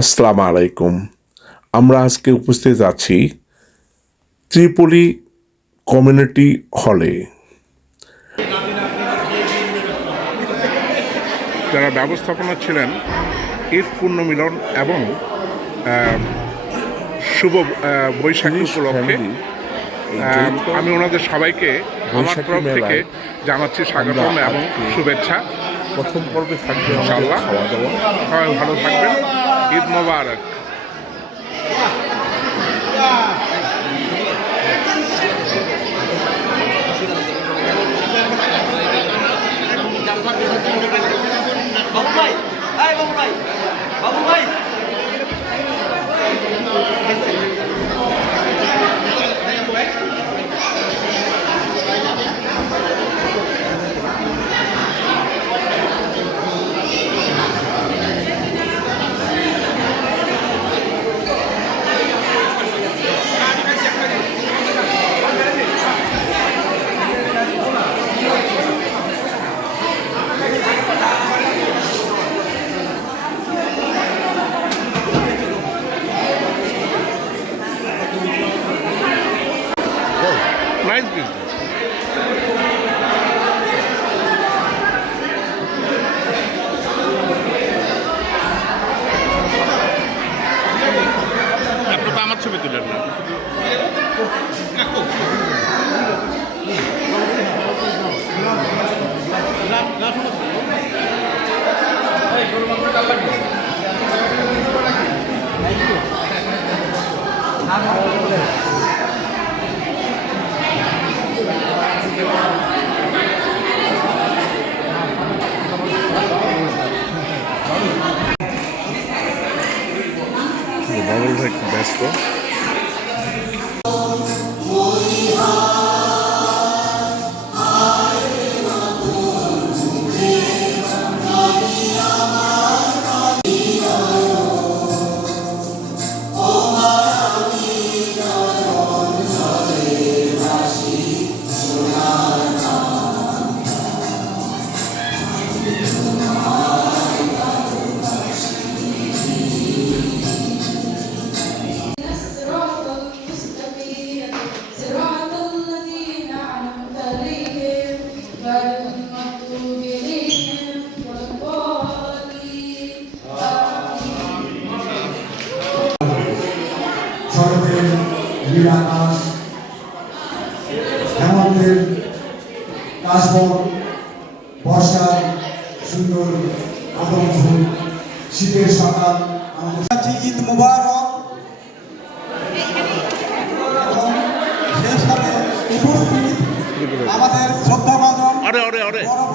আসসালামু আলাইকুম। আমরা আজকে উপস্থিত আছি ত্রিপলি কমিউনিটি হলে। যারা ব্যবস্থাপনা ছিলেন ঈদ পূর্ণ মিলন এবং শুভ বৈশাখী উপলক্ষে আমি ওনাদের সবাইকে আমার তরফ থেকে জানাচ্ছি স্বাগতম এবং শুভেচ্ছা। প্রথম পর্বে থাকবে সবাই ভালো থাকবেন। ঈদ মোবারক। বাবু ভাই বাবু ভাই বাবু ভাই। নাইস বিজনেস আপনি তো আমার ছবি তুলেন না বাবুল ভাই একটু ব্যস্ত নীল আকাশ হেমন্তের কাশবন বর্ষার সুন্দর আদম ফুল শীতের সকাল আমাদের ঈদ মুবারক। সেই সাথে উপস্থিত আমাদের আরে আরে আরে। আরে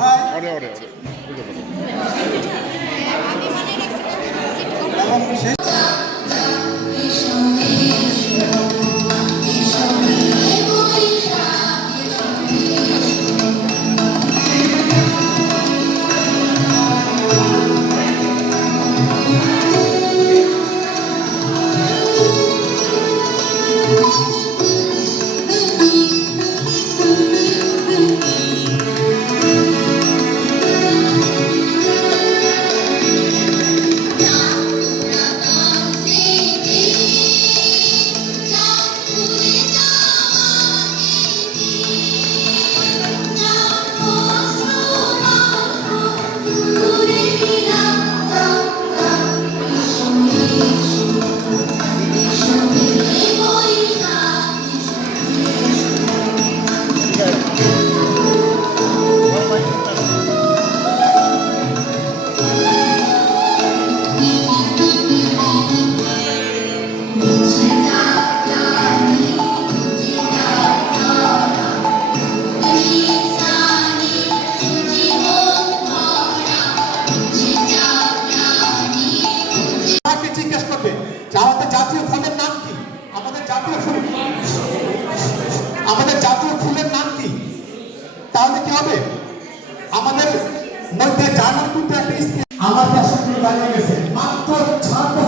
মাত্র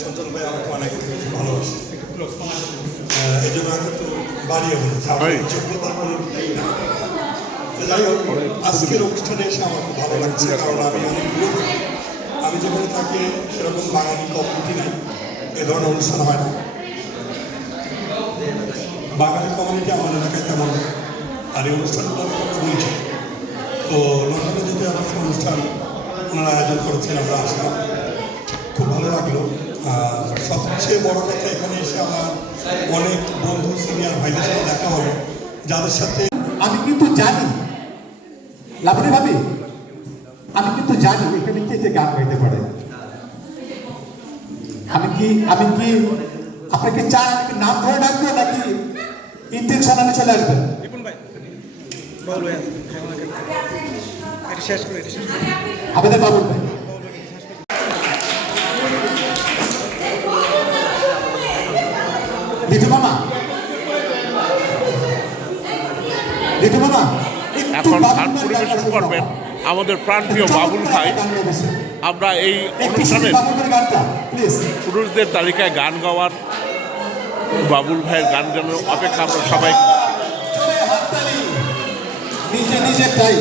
ছোটন ভাই আমাকে অনেক ভালোবাসে। এই জন্য আমি একটু বাড়িয়ে বলেছি মানে যাই হোক আজকের অনুষ্ঠানে এসে আমার খুব ভালো লাগছে কারণ আমি অনেক আমি যেখানে থাকি সেরকম বাঙালি কমিউনিটি নাই। এ ধরনের অনুষ্ঠান হয় না। বাঙালি কমিউনিটি আমার এলাকায় তেমন আর এই অনুষ্ঠানগুলো হয়েছে তো লন্ডনে যদি আমার অনুষ্ঠান ওনারা আয়োজন করেছেন আমরা আসলাম। খুব ভালো লাগল। সবচেয়ে বড় কথা এখানে এসে আমার অনেক বন্ধু সিনিয়র ভাইদের সাথে দেখা হলো যাদের সাথে আমি কিন্তু জানি লাবণী ভাবি আমি কিন্তু জানি এখানে কে কে গান গাইতে পারে। আমি কি আমি কি আপনাকে চান আমি কি নাম ধরে ডাকবো নাকি ইন্টেনশন আমি চলে আসবেন? আমাদের বাবুল ভাই। লিটু মামা। মামা। একটু এখন গান পরিবেশন করবেন। আমাদের প্রাণপ্রিয় বাবুল ভাই। আমরা এই অনুষ্ঠানের পুরুষদের তালিকায় গান গাওয়ার বাবুল ভাইয়ের গান যেন অপেক্ষা আমরা সবাই নিজে নিজে তাই।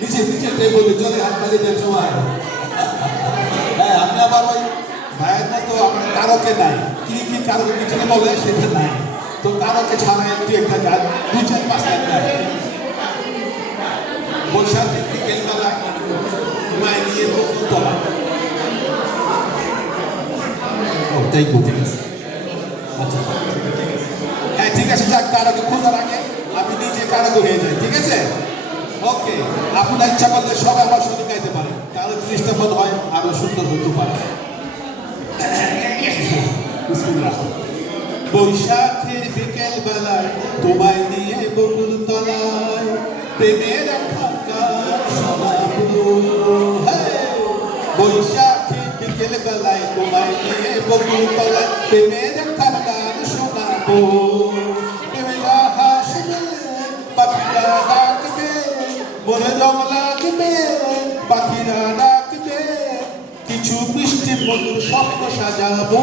নিজে নিজে তাই বলে জোরে হাততালি দেন সবাই। হ্যাঁ আমি আবার ওই আমার কারোকে নাই। কি কি কারোকে পিছনে বলে সেটা নাই। তো কারোকে ছাড়া একটু একটা গান, দু চার পাঁচ গান। বৈশাখ বিকেল বেলা মায় নিয়ে তলা। তাই তো ঠিক আছে আচ্ছা। হ্যাঁ ঠিক আছে, যাক আগে খোঁজার আগে আমি নিজে কারাগর হয়ে যাই, ঠিক আছে? ওকে, আপনার ইচ্ছা করলে সব আমার সাথে গাইতে পারে। তাহলে জিনিসটা মনে হয়, আরও সুন্দর হতে পারে। বৈশাখের বিকেল বেলায় তোমায় নিয়ে বকুল তলায় প্রেমের হ্যাঁ। বৈশাখের বিকেল বেলায় তোমায় নিয়ে বকুল তলায় প্রেমের আকাঙ্ক্ষা শোনাবো হাসবে ডাকবে, মনে লাগবে কিছু বৃষ্টি মধুর স্বপ্ন সাজাবো।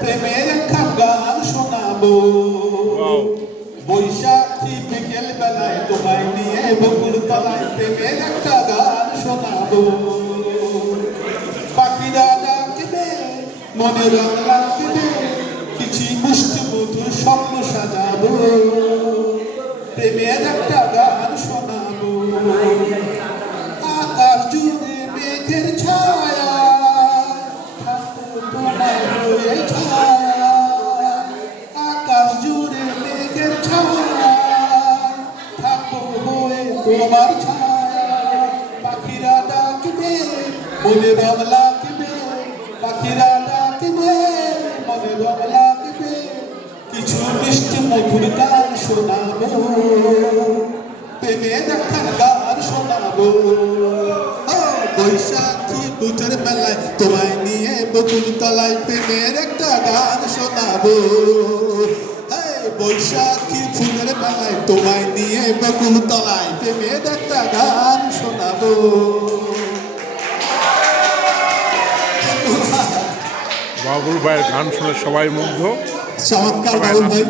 প্রেমের একটা গান শোনাবো. বৈশাখী বিকেল বেলায় তোমায় নিয়ে বকুল তলায় প্রেমের একটা গান শোনাবো। পাখিরা ডাকবে মনে রং লাগবে কিছু মুষ্টি মধুর স্বপ্ন সাজাবো। তোমার পাখিরা ডাকবে, মনে রং লাগবে। পাখিরা ডাকবে, মনে রং লাগবে। কিছু মিষ্টি মধুর গান শোনাবো। প্রেমে দেখার গান শোনাবো। বৈশাখী পুজোর মেলায় তোমায় নিয়ে বকুল তলায় প্রেমের একটা গান শোনাবো। বৈশাখী ফুলের বাংলায় তোমায় নিয়ে বকুল তলায় প্রেমের একটা গান শোনাবো। বাবুল ভাইয়ের গান শুনে সবাই মুগ্ধ। চমৎকার বাবুল ভাই।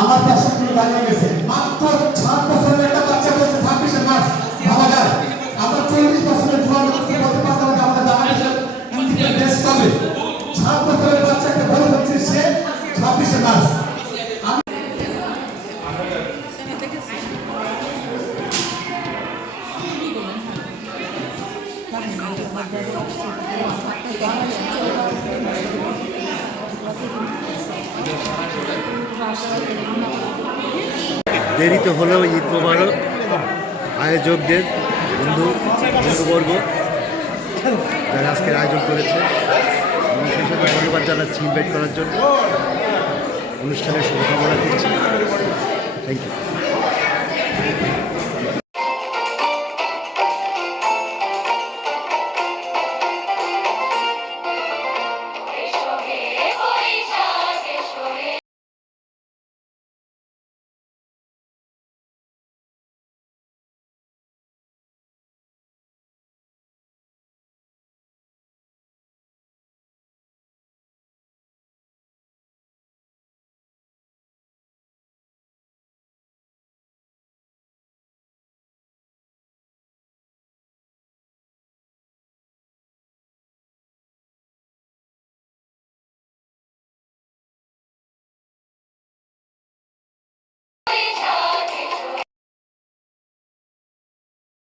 আমার পাশে দাঁড়িয়ে গেছে মাত্র দেরিতে হলেও ঈদ মোবারক। আয়োজকদের বন্ধু, বন্ধুবর্গ যারা আজকের আয়োজন করেছে। সেই সাথে ধন্যবাদ জানাচ্ছি ইনভাইট করার জন্য। অনুষ্ঠানের শুভকামনা করছি। Thank you